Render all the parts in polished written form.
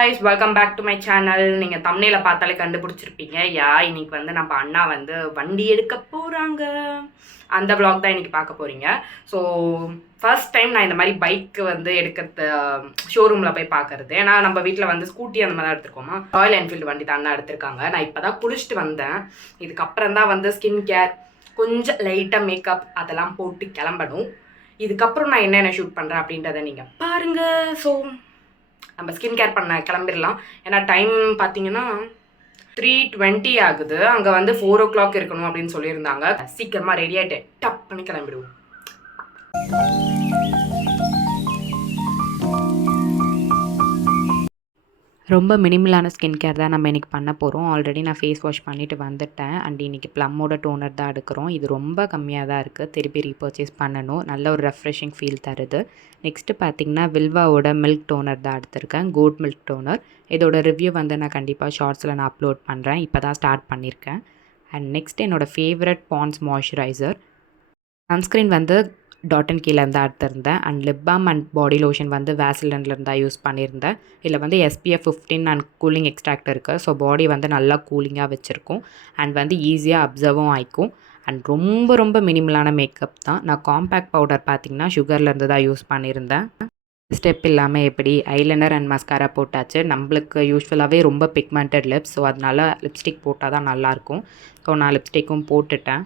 guys, welcome back to my channel. நீங்கள் தம்ப்நெயில பார்த்தாலே கண்டுபிடிச்சிருப்பீங்க. இன்னைக்கு வந்து நம்ம அண்ணா வந்து வண்டி எடுக்க போகிறாங்க. அந்த vlog தான் இன்னைக்கு பார்க்க போகிறீங்க. ஸோ ஃபர்ஸ்ட் டைம் நான் இந்த மாதிரி பைக் வந்து எடுக்கிறது ஷோரூமில் போய் பார்க்கறது. ஏன்னா நம்ம வீட்டில் வந்து ஸ்கூட்டி அந்த மாதிரி எடுத்துருக்கோமா. ராயல் என்ஃபீல்டு வண்டி தான் அண்ணா எடுத்திருக்காங்க. நான் இப்போ தான் குளிச்சுட்டு வந்தேன். இதுக்கப்புறம் தான் வந்து ஸ்கின் கேர், கொஞ்சம் லைட்டாக மேக்கப் அதெல்லாம் போட்டு கிளம்பணும். இதுக்கப்புறம் நான் என்னென்ன ஷூட் பண்ணுறேன் அப்படின்றத நீங்கள் பாருங்கள். ஸோ நம்ம ஸ்கின் கேர் பண்ண கிளம்பிடலாம். ஏன்னா டைம் பார்த்தீங்கன்னா 3:20 ஆகுது. அங்கே வந்து 4 o'clock இருக்கணும் அப்படின்னு சொல்லியிருந்தாங்க. சீக்கிரமாக ரெடி ஆகிட்டு டப் பண்ணி கிளம்பிடுவோம். ரொம்ப மினிமலான ஸ்கின் கேர் தான் நம்ம இன்றைக்கி பண்ண போகிறோம். ஆல்ரெடி நான் ஃபேஸ் வாஷ் பண்ணிவிட்டு வந்துட்டேன். அண்ட் இன்றைக்கி ப்ளம்மோட டோனர் தான் எடுக்கிறோம். இது ரொம்ப கம்மியாக தான் இருக்குது. திருப்பி ரீபர்ச்சேஸ் பண்ணணும். நல்ல ஒரு ரெஃப்ரெஷிங் ஃபீல் தருது. நெக்ஸ்ட்டு பார்த்திங்கன்னா வில்வாவோட மில்க் டோனர் தான் எடுத்திருக்கேன். Goat milk toner. இதோட ரிவ்யூ வந்து நான் கண்டிப்பாக ஷார்ட்ஸில் நான் அப்லோட் பண்ணுறேன். இப்போ தான் ஸ்டார்ட் பண்ணியிருக்கேன். அண்ட் நெக்ஸ்ட் என்னோடய ஃபேவரட் பாண்ட்ஸ் மாய்ஸ்சரைசர். சன்ஸ்க்ரீன் வந்து டாட் அண்ட் கீழே இருந்தால் எடுத்திருந்தேன். And lip balm and body lotion வந்து வேஸ்லின்லேருந்து தான் யூஸ் பண்ணியிருந்தேன். இதில் வந்து SPF 15 அண்ட் கூலிங் எக்ஸ்ட்ராக்ட் இருக்குது. ஸோ பாடி வந்து நல்லா கூலிங்காக வச்சுருக்கும். அண்ட் வந்து ஈஸியாக அப்சர்வும் ஆகிக்கும். அண்ட் ரொம்ப ரொம்ப மினிமலான மேக்கப் தான். நான் காம்பேக்ட் பவுடர் பார்த்திங்கன்னா சுகர்லேருந்து தான் யூஸ் பண்ணியிருந்தேன். ஸ்டெப் இல்லாமல் எப்படி ஐலைனர் அண்ட் மஸ்காரா போட்டாச்சு. நம்மளுக்கு யூஸ்வலாகவே ரொம்ப பிக்மெண்டட் லிப்ஸ். ஸோ அதனால் லிப்ஸ்டிக் போட்டால் தான் நல்லாயிருக்கும். ஸோ நான் லிப்ஸ்டிக்கும் போட்டுட்டேன்.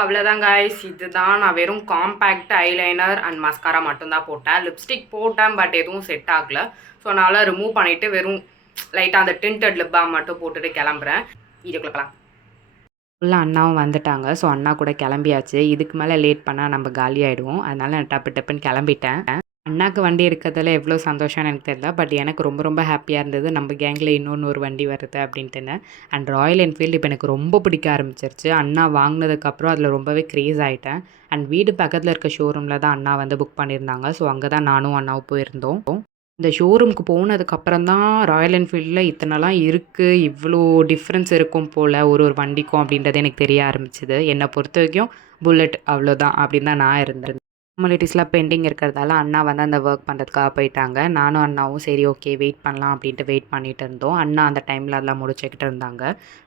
அவ்வளோதான் காய்ஸ். இதுதான் நான் வெறும் காம்பேக்ட் ஐலைனர் அண்ட் மஸ்காரா மட்டும்தான் போட்டேன். லிப்ஸ்டிக் போட்டேன், பட் எதுவும் செட் ஆகலை. ஸோ அதனால் ரிமூவ் பண்ணிவிட்டு வெறும் லைட்டாக அந்த டிண்டட் லிப் பாம் மட்டும் போட்டுட்டு கிளம்புறேன். வீடியோக்குள்ள போகலாம். ஃபுல்லாக அண்ணாவும் வந்துட்டாங்க. ஸோ அண்ணா கூட கிளம்பியாச்சு. இதுக்கு மேலே லேட் பண்ணால் நம்ம காலி ஆகிடுவோம். அதனால் நான் டப்பு டப்புன்னு கிளம்பிட்டேன். அண்ணாக்கு வண்டி இருக்கிறதுல எவ்வளோ சந்தோஷம்னு எனக்கு தெரியல. பட் எனக்கு ரொம்ப ரொம்ப ஹாப்பியாக இருந்தது நம்ம கேங்கில் இன்னொன்று வண்டி வருது அப்படின்ட்டுன்னு. அண்ட் ராயல் என்ஃபீல்டு இப்போ எனக்கு ரொம்ப பிடிக்க ஆரம்பிச்சிருச்சு. அண்ணா வாங்கினதுக்கப்புறம் அதில் ரொம்பவே க்ரேஸ் ஆகிட்டேன். அண்ட் வீடு பக்கத்தில் இருக்க ஷோரூமில் தான் அண்ணா வந்து புக் பண்ணியிருந்தாங்க. ஸோ அங்கே தான் நானும் அண்ணாவும் போயிருந்தோம். இந்த ஷோரூமுக்கு போனதுக்கப்புறம் தான் ராயல் என்ஃபீல்டில் இத்தனைலாம் இருக்குது, இவ்வளோ டிஃப்ரென்ஸ் இருக்கும் போல் ஒரு வண்டிக்கும் அப்படின்றது எனக்கு தெரிய ஆரம்பிச்சிது. என்னை பொறுத்த வரைக்கும் புல்லட் அவ்வளோதான் அப்படின்னு தான் நான் இருந்தேன். ஃபார்மாலிட்டிஸ்லாம் பெண்டிங் இருக்கிறதால அண்ணா வந்து அந்த ஒர்க் பண்ணுறதுக்காக போயிட்டாங்க. நானும் அண்ணாவும் சரி ஓகே வெயிட் பண்ணலாம் அப்படின்ட்டு வெயிட் பண்ணிகிட்டு இருந்தோம். அண்ணா அந்த டைமில் அதெல்லாம் முடிச்சுக்கிட்டு இருந்தாங்க.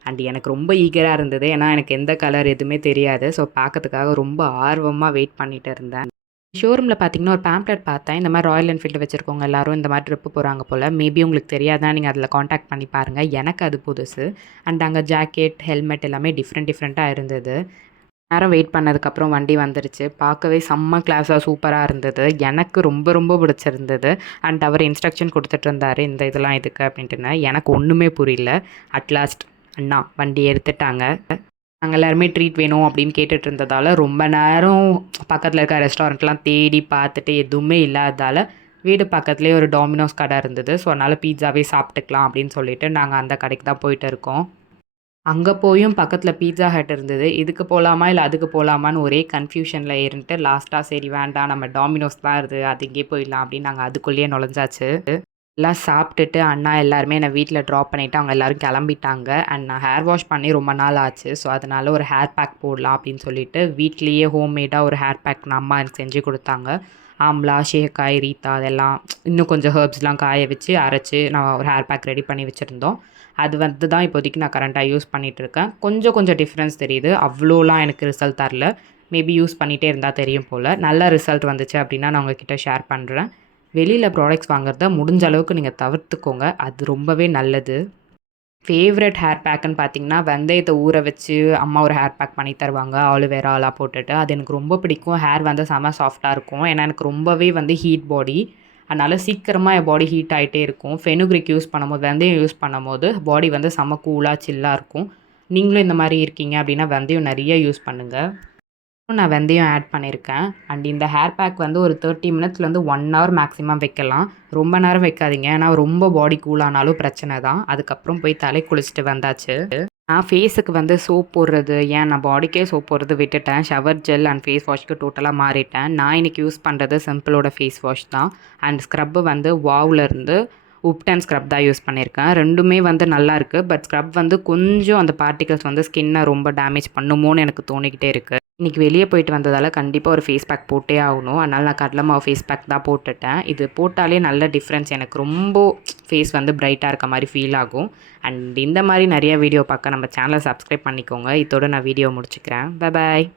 அண்ட் எனக்கு ரொம்ப ஈகராக இருந்தது. ஏன்னா எனக்கு எந்த கலர் எதுவுமே தெரியாது. ஸோ பார்க்கறதுக்காக ரொம்ப ஆர்வமாக வெயிட் பண்ணிகிட்டு இருந்தேன். ஷோரூமில் பார்த்திங்கன்னா ஒரு பேம்ப்ளெட் பார்த்தேன். இந்த மாதிரி ராயல் என்ஃபீல்டு வச்சுருக்கவங்க எல்லோரும் இந்த மாதிரி ட்ரிப்பு போகிறாங்க போல். மேபி உங்களுக்கு தெரியாதான், நீங்கள் அதில் காண்டாக்ட் பண்ணி பாருங்கள். எனக்கு அது புதுசு. அண்ட் அங்கே ஜாக்கெட், ஹெல்மெட் எல்லாமே டிஃப்ரெண்ட்டாக இருந்தது. நேரம் வெயிட் பண்ணதுக்கப்புறம் வண்டி வந்துருச்சு. பார்க்கவே செம்ம கிளாஸாக சூப்பராக இருந்தது. எனக்கு ரொம்ப ரொம்ப பிடிச்சிருந்தது. அண்ட் அவர் இன்ஸ்ட்ரக்ஷன் கொடுத்துட்டு இருந்தார், இந்த இதெல்லாம் எதுக்கு அப்படின்ட்டுன்னு. எனக்கு ஒன்றுமே புரியல. அட்லாஸ்ட் அண்ணா வண்டி எடுத்துட்டாங்க. நாங்கள் எல்லாருமே ட்ரீட் வேணும் அப்படின்னு கேட்டுட்டு இருந்ததால் ரொம்ப நேரம் பக்கத்தில் இருக்க ரெஸ்டாரண்ட்லாம் தேடி பார்த்துட்டு எதுவுமே இல்லாததால் வீடு பக்கத்துலேயே ஒரு டாமினோஸ் கடை இருந்தது. ஸோ அதனால் பீட்சாவே சாப்பிட்டுக்கலாம் அப்படின்னு சொல்லிட்டு நாங்கள் அந்த கடைக்கு தான் போயிட்டு இருக்கோம். அங்கே போயும் பக்கத்தில் பீட்சா ஹட் இருந்தது. இதுக்கு போகலாமா இல்லை அதுக்கு போகலாமான்னு ஒரே கன்ஃபியூஷனில் இருந்துட்டு லாஸ்ட்டாக சரி வேண்டாம், நம்ம டாமினோஸ் தான் இருக்குது, அது இங்கே போயிடலாம் அப்படின்னு நாங்கள் அதுக்குள்ளேயே நுழைஞ்சாச்சு. எல்லாம் சாப்பிட்டுட்டு அண்ணா எல்லாருமே என்னை வீட்டில் ட்ராப் பண்ணிவிட்டு அவங்க எல்லோரும் கிளம்பிட்டாங்க. அண்ட் நான் ஹேர் வாஷ் பண்ணி ரொம்ப நாள் ஆச்சு. ஸோ அதனால் ஒரு ஹேர் பேக் போடலாம் அப்படின்னு சொல்லிட்டு வீட்லேயே ஹோம்மேடாக ஒரு ஹேர் பேக் அம்மா எனக்கு செஞ்சு கொடுத்தாங்க. ஆம்லா, ஷேக்காய், ரீத்தா அதெல்லாம் இன்னும் கொஞ்சம் ஹெர்ப்ஸ்லாம் காய வச்சு அரைச்சி நான் ஒரு ஹேர் பேக் ரெடி பண்ணி வச்சுருந்தோம். அது வந்து தான் இப்போதைக்கு நான் கரண்ட்டாக யூஸ் பண்ணிகிட்ருக்கேன். கொஞ்சம் டிஃப்ரென்ஸ் தெரியுது. அவ்வளோலாம் எனக்கு ரிசல்ட் தரல. மேபி யூஸ் பண்ணிகிட்டே இருந்தால் தெரியும் போல். நல்ல ரிசல்ட் வந்துச்சு அப்படின்னா நான் உங்ககிட்ட ஷேர் பண்ணுறேன். வெளியில் ப்ராடக்ட்ஸ் வாங்குறத முடிஞ்ச அளவுக்கு நீங்கள் தவிர்த்துக்கோங்க. அது ரொம்பவே நல்லது. ஃபேவரட் ஹேர் பேக்குன்னு பார்த்தீங்கன்னா வெந்தயத்தை ஊற வச்சு அம்மா ஒரு ஹேர் பேக் பண்ணி தருவாங்க, ஆலுவேராலாம் போட்டுட்டு. அது எனக்கு ரொம்ப பிடிக்கும். ஹேர் வந்து செம்ம சாஃப்டாக இருக்கும். ஏன்னா எனக்கு ரொம்பவே வந்து ஹீட் பாடி. அதனால் சீக்கிரமாக என் பாடி ஹீட் ஆகிட்டே இருக்கும். ஃபெனுக்ரிக் யூஸ் பண்ணும்போது, வெந்தயம் யூஸ் பண்ணும்போது பாடி வந்து செம்ம கூலாக சில்லாக இருக்கும். நீங்களும் இந்த மாதிரி இருக்கீங்க அப்படின்னா வெந்தயம் நிறைய யூஸ் பண்ணுங்கள். நான் வெந்தயம் ஆட் பண்ணியிருக்கேன். அண்ட் இந்த ஹேர் பேக் வந்து ஒரு 30 மினிட்ஸ்லேருந்து 1 hour மேக்ஸிமம் வைக்கலாம். ரொம்ப நேரம் வைக்காதீங்க. ஏன்னா ரொம்ப பாடி கூலானாலும் பிரச்சனை தான். அதுக்கப்புறம் போய் தலை குளிச்சுட்டு வந்தாச்சு. நான் ஃபேஸுக்கு வந்து சோப் போடுறது, நான் பாடிக்கே சோப் போடுறது விட்டுட்டேன். ஷவர் ஜெல் அண்ட் ஃபேஸ் வாஷ்க்கு டோட்டலாக மாறிட்டேன். நான் இன்றைக்கி யூஸ் பண்ணுறது சிம்பிளோட ஃபேஸ் வாஷ் தான். அண்ட் ஸ்க்ரப்பு வந்து வாவ்லேருந்து உப்டன் ஸ்க்ரப் தான் யூஸ் பண்ணியிருக்கேன். ரெண்டுமே வந்து நல்லாயிருக்கு. பட் ஸ்க்ரப் வந்து கொஞ்சம் அந்த பார்ட்டிகல்ஸ் வந்து ஸ்கின்னை ரொம்ப டேமேஜ் பண்ணுமோன்னு எனக்கு தோணிக்கிட்டே இருக்குது. இன்றைக்கி வெளியே போயிட்டு வந்ததால் கண்டிப்பாக ஒரு ஃபேஸ் பேக் போட்டே ஆகணும். அதனால் நான் கடலை மாவு ஃபேஸ் பேக் தான் போட்டுட்டேன். இது போட்டாலே நல்ல டிஃப்ரென்ஸ், எனக்கு ரொம்ப ஃபேஸ் வந்து பிரைட்டாக இருக்க மாதிரி ஃபீல் ஆகும். அண்ட் இந்த மாதிரி நிறைய வீடியோ பார்க்க நம்ம சேனலை சப்ஸ்கிரைப் பண்ணிக்கோங்க. இதோட நான் வீடியோ முடிச்சுக்கிறேன். Bye bye.